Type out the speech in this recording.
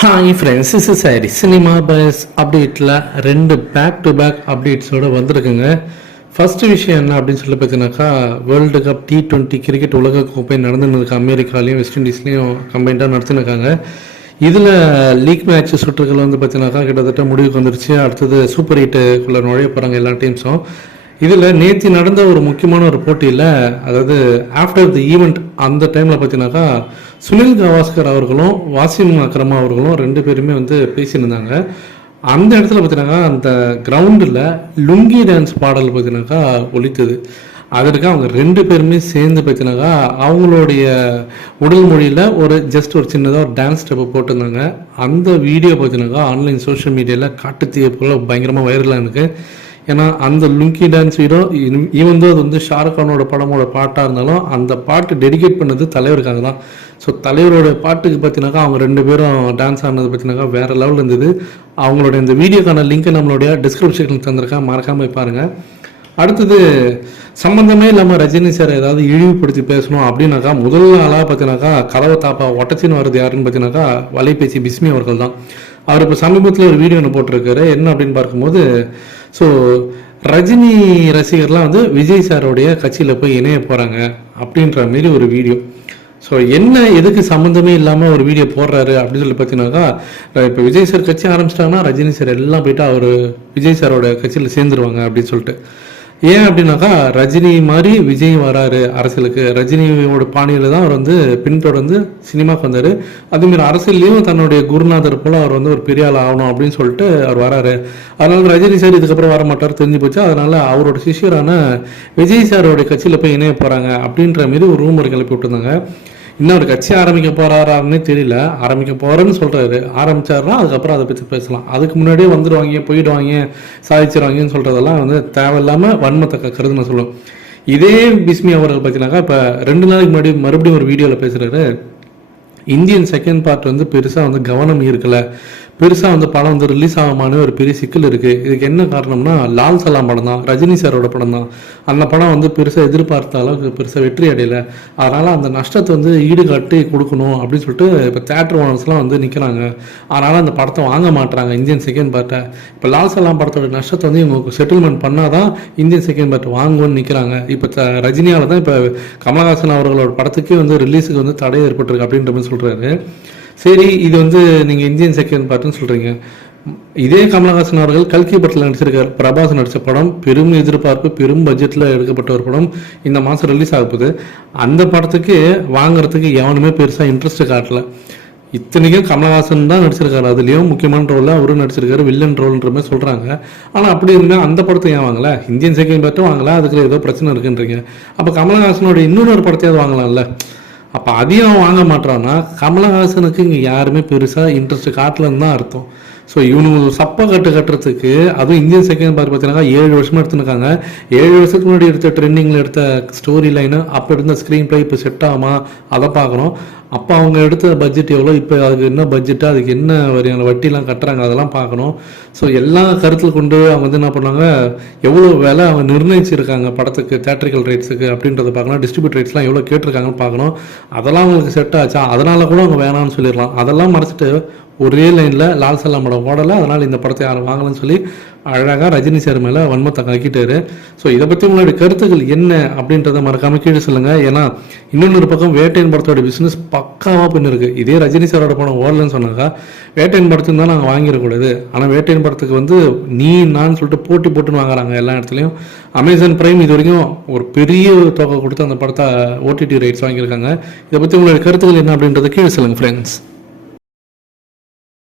Hi friends is sorry cinema bus அப்டேட்டில் ரெண்டு back to back அப்டேட்ஸோடு வந்திருக்குங்க. ஃபர்ஸ்ட் விஷயம் என்ன அப்படின்னு சொல்லி பார்த்தீங்கன்னாக்கா world cup T twenty cricket உலக கோப்பை நடந்துன்னு இருக்கு அமெரிக்காலையும் வெஸ்ட் இண்டீஸ்லையும் கம்பைண்டாக நடத்தினிருக்காங்க இதில் லீக் மேட்ச் சுற்றுகள் வந்து பார்த்தீங்கன்னாக்கா கிட்டத்தட்ட முடிவுக்கு வந்துருச்சு. அடுத்தது சூப்பர் எயிட்டுக்குள்ளே நுழைய போகிறாங்க எல்லா டீம்ஸும் இதில் நேற்று நடந்த ஒரு முக்கியமான ஒரு போட்டியில் அதாவது ஆஃப்டர் தி ஈவெண்ட் அந்த டைமில் பார்த்தீங்கன்னாக்கா சுனில் கவாஸ்கர் அவர்களும் வாசிம் அக்ரமா அவர்களும் ரெண்டு பேருமே வந்து பேசியிருந்தாங்க. அந்த இடத்துல பார்த்தீங்கன்னாக்கா அந்த கிரவுண்டில் லுங்கி டான்ஸ் பாடல் பார்த்தீங்கன்னாக்கா ஒலித்தது. அதற்கு அவங்க ரெண்டு பேருமே சேர்ந்து பார்த்தீங்கன்னாக்கா அவங்களுடைய உடல் மொழியில் ஒரு ஜஸ்ட் ஒரு சின்னதாக ஒரு டான்ஸ் ஸ்டெப்பை போட்டிருந்தாங்க. அந்த வீடியோ பார்த்தீங்கன்னாக்கா ஆன்லைன் சோஷியல் மீடியாவில் காட்டுத்தீய போல் பயங்கரமாக வைரலாக இருக்குது ஏன்னா அந்த லுங்கி டான்ஸ் வீடியோ ஈவன் அது வந்து ஷாருக் கானோட படமோட பாட்டாக இருந்தாலும் அந்த பாட்டு டெடிகேட் பண்ணது தலைவருக்காக தான். ஸோ தலைவரோட பாட்டுக்கு பார்த்தீங்கன்னாக்கா அவங்க ரெண்டு பேரும் டான்ஸ் ஆனது பார்த்தினாக்கா வேறு லெவலில் இருந்தது. அவங்களோட இந்த வீடியோக்கான லிங்க்கை நம்மளுடைய டிஸ்கிரிப்ஷனில் தந்திருக்கேன். மறக்காமல் பாருங்கள் அடுத்தது சம்மந்தமே இல்லாமல் ரஜினி சார் ஏதாவது இழிவுபடுத்தி பேசணும் அப்படின்னாக்கா முதல் நாளாக பார்த்தீங்கன்னாக்கா கதவை தாப்பா ஒட்டச்சின்னு வர்றது யாருன்னு பார்த்தீங்கன்னாக்கா வலைபேசி பிஸ்மி அவர்கள் தான். அவர் இப்போ சமீபத்தில் ஒரு வீடியோ ஒன்று போட்டிருக்காரு. என்ன அப்படின்னு பார்க்கும்போது ஸோ ரஜினி ரசிகர்லாம் வந்து விஜய் சாரோடைய கட்சியில் போய் இணைய போகிறாங்க அப்படின்ற மாரி ஒரு வீடியோ. ஸோ என்ன எதுக்கு சம்மந்தமே இல்லாமல் ஒரு வீடியோ போடுறாரு அப்படின்னு சொல்லி பார்த்தீங்கன்னாக்கா இப்போ விஜய் சார் கட்சி ஆரம்பிச்சிட்டாங்கன்னா ரஜினி சார் எல்லாம் போயிட்டு அவர் விஜய் சாரோட கட்சியில் சேர்ந்துருவாங்க அப்படின்னு சொல்லிட்டு. ஏன் அப்படின்னாக்கா ரஜினி மாதிரி விஜய் வராரு அரசியலுக்கு. ரஜினியோட பாணியில் தான் அவர் வந்து பின்தொடர்ந்து சினிமாவுக்கு வந்தார். அதேமாரி அரசியல்லையும் தன்னுடைய குருநாதர் போல் அவர் வந்து ஒரு பெரிய ஆள் ஆகணும் அப்படின்னு சொல்லிட்டு அவர் வராரு. அதனால ரஜினி சார் இதுக்கப்புறம் வர மாட்டார் தெரிஞ்சு போச்சு. அதனால அவரோட சிஷியரான விஜய் சாரோட கட்சியில் போய் இணைய போகிறாங்க அப்படின்ற மாரி ஒரு ரூமர் கிளப்பி விட்டுருந்தாங்க. இன்னும் ஒரு கட்சி ஆரம்பிக்க போறாரான்னு தெரியல. ஆரம்பிக்க போறேன்னு சொல்றாரு. ஆரம்பிச்சாருன்னா அதுக்கப்புறம் அதை பத்தி பேசலாம். அதுக்கு முன்னாடியே வந்துடுவாங்க போயிடுவாங்க சாதிச்சிருவாங்கன்னு சொல்றதெல்லாம் வந்து தேவையில்லாம வன்மத்தை கருதுன்னு சொல்லுவோம் இதே பிஸ்மி அவர்கள் பார்த்தீங்கன்னாக்கா இப்போ ரெண்டு நாளைக்கு முன்னாடி மறுபடியும் ஒரு வீடியோவில் பேசுறாரு. இந்தியன் செகண்ட் பார்ட் வந்து பெருசாக வந்து கவனம் இருக்கல பெருசாக வந்து படம் வந்து ரிலீஸ் ஆகாமான ஒரு பெரிய சிக்கல் இருக்குது இதுக்கு என்ன காரணம்னா லால் சலாம் படம் தான் ரஜினி சாரோட படம் தான். அந்த படம் வந்து பெருசாக எதிர்பார்த்த அளவுக்கு பெருசாக வெற்றி அடையல. அதனால் அந்த நஷ்டத்தை வந்து ஈடுகாட்டி கொடுக்கணும் அப்படின்னு சொல்லிட்டு இப்போ தேட்டர் ஓனர்ஸ்லாம் வந்து நிற்கிறாங்க அதனால் அந்த படத்தை வாங்க மாட்டுறாங்க இந்தியன் செகண்ட் பார்ட்டை இப்போ லால் சலாம் படத்தோட நஷ்டத்தை வந்து இவங்க செட்டில்மெண்ட் பண்ணால் தான் இந்தியன் செகண்ட் பார்ட் வாங்குவோன்னு நிற்கிறாங்க இப்போ த ரஜினியால் தான் இப்போ கமலஹாசன் அவர்களோட படத்துக்கே வந்து ரிலீஸுக்கு வந்து தடை ஏற்பட்டிருக்கு அப்படின்ற மாதிரி சொல்கிறாரு சரி இது வந்து நீங்கள் இந்தியன் செகண்ட் பார்ட்டுன்னு சொல்கிறீங்க இதே கமலஹாசன் அவர்கள் கல்கி படத்தில் நடிச்சிருக்கார். பிரபாஸ் நடித்த படம் பெரும் எதிர்பார்ப்பு பெரும் பட்ஜெட்டில் எடுக்கப்பட்ட ஒரு படம் இந்த மாதம் ரிலீஸ் ஆக போகுது. அந்த படத்துக்கு வாங்குறதுக்கு எவனுமே பெருசாக இன்ட்ரெஸ்ட் காட்டல. இத்தனைக்கும் கமலஹாசன் தான் நடிச்சிருக்காரு. அதுலேயும் முக்கியமான ரோலில் அவரும் நடிச்சிருக்காரு. வில்லன் ரோல்ன்ற மாதிரி சொல்கிறாங்க ஆனால் அப்படி இருந்தால் அந்த படத்தை ஏன் வாங்கல? இந்தியன் செகண்ட் பார்ட்டும் வாங்கல. அதுக்குள்ள ஏதோ பிரச்சனை இருக்குன்றீங்க. அப்போ கமலஹாசனோட இன்னொரு படத்தையாவது வாங்கலாம்ல? அப்போ அதையும் அவன் வாங்க மாட்டான்னா கமலஹாசனுக்கு இங்கே யாருமே பெருசாக இன்ட்ரெஸ்ட் காட்டலன்னு தான் அர்த்தம். ஸோ இவனு சப்பை கட்டு கட்டுறதுக்கு அதுவும் இந்தியன் செகண்ட் பார்ட் பார்த்தீங்கன்னா ஏழு வருஷமாக எடுத்துருக்காங்க. ஏழு வருஷத்துக்கு முன்னாடி எடுத்த ட்ரெண்டிங்கில் எடுத்த ஸ்டோரி லைனு அப்போ இருந்த ஸ்க்ரீன் ப்ளே இப்போ செட் ஆகுமா? அதை பார்க்குறோம் அப்போ அவங்க எடுத்த பட்ஜெட் எவ்வளோ இப்போ அதுக்கு என்ன பட்ஜெட்டு அதுக்கு என்ன வரையான வட்டிலாம் கட்டுறாங்க? அதெல்லாம் பார்க்கணும். ஸோ எல்லா கருத்தில் கொண்டு அவங்க வந்து என்ன பண்ணாங்க எவ்வளோ விலை அவங்க நிர்ணயிச்சிருக்காங்க படத்துக்கு தேட்டரிக்கல் ரேட்ஸுக்கு அப்படின்றத பார்க்கணும். டிஸ்ட்ரிபியூட் ரேட்ஸ்லாம் எவ்வளோ கேட்டிருக்காங்கன்னு பார்க்கணும். அதெல்லாம் அவங்களுக்கு செட் ஆச்சா? அதனால கூட அவங்க வேணாம்னு சொல்லிடலாம். அதெல்லாம் மறைச்சிட்டு ஒரே லைனில் லால் சலாம் ஓடலை. அதனால் இந்த படத்தை யாரும் வாங்கலன்னு சொல்லி அழகாக ரஜினி சார் மேலே வன்மத்தை கக்கிட்டாரு ஸோ இதை பற்றி உங்களுடைய கருத்துக்கள் என்ன அப்படின்றத மறக்காமல் கீழே சொல்லுங்கள் ஏன்னா இன்னொன்று பக்கம் வேட்டையன் படத்தோட பிஸ்னஸ் பக்காவாக பண்ணிருக்கு இதே ரஜினி சாரோட படம் ஓடலன்னு சொன்னாக்கா வேட்டையின் படத்துக்கு தான் நாங்கள் வாங்கிடக்கூடாது. ஆனால் வேட்டையன் படத்துக்கு வந்து நீ நான் சொல்லிட்டு போட்டி போட்டுன்னு வாங்குறாங்க எல்லா இடத்துலையும். அமேசான் பிரைம் இது வரைக்கும் ஒரு பெரிய தொகை கொடுத்து அந்த படத்தை ஓடிடி ரைட்ஸ் வாங்கியிருக்காங்க. இதை பற்றி உங்களுடைய கருத்துக்கள் என்ன அப்படின்றத கீழே சொல்லுங்கள் ஃப்ரெண்ட்ஸ்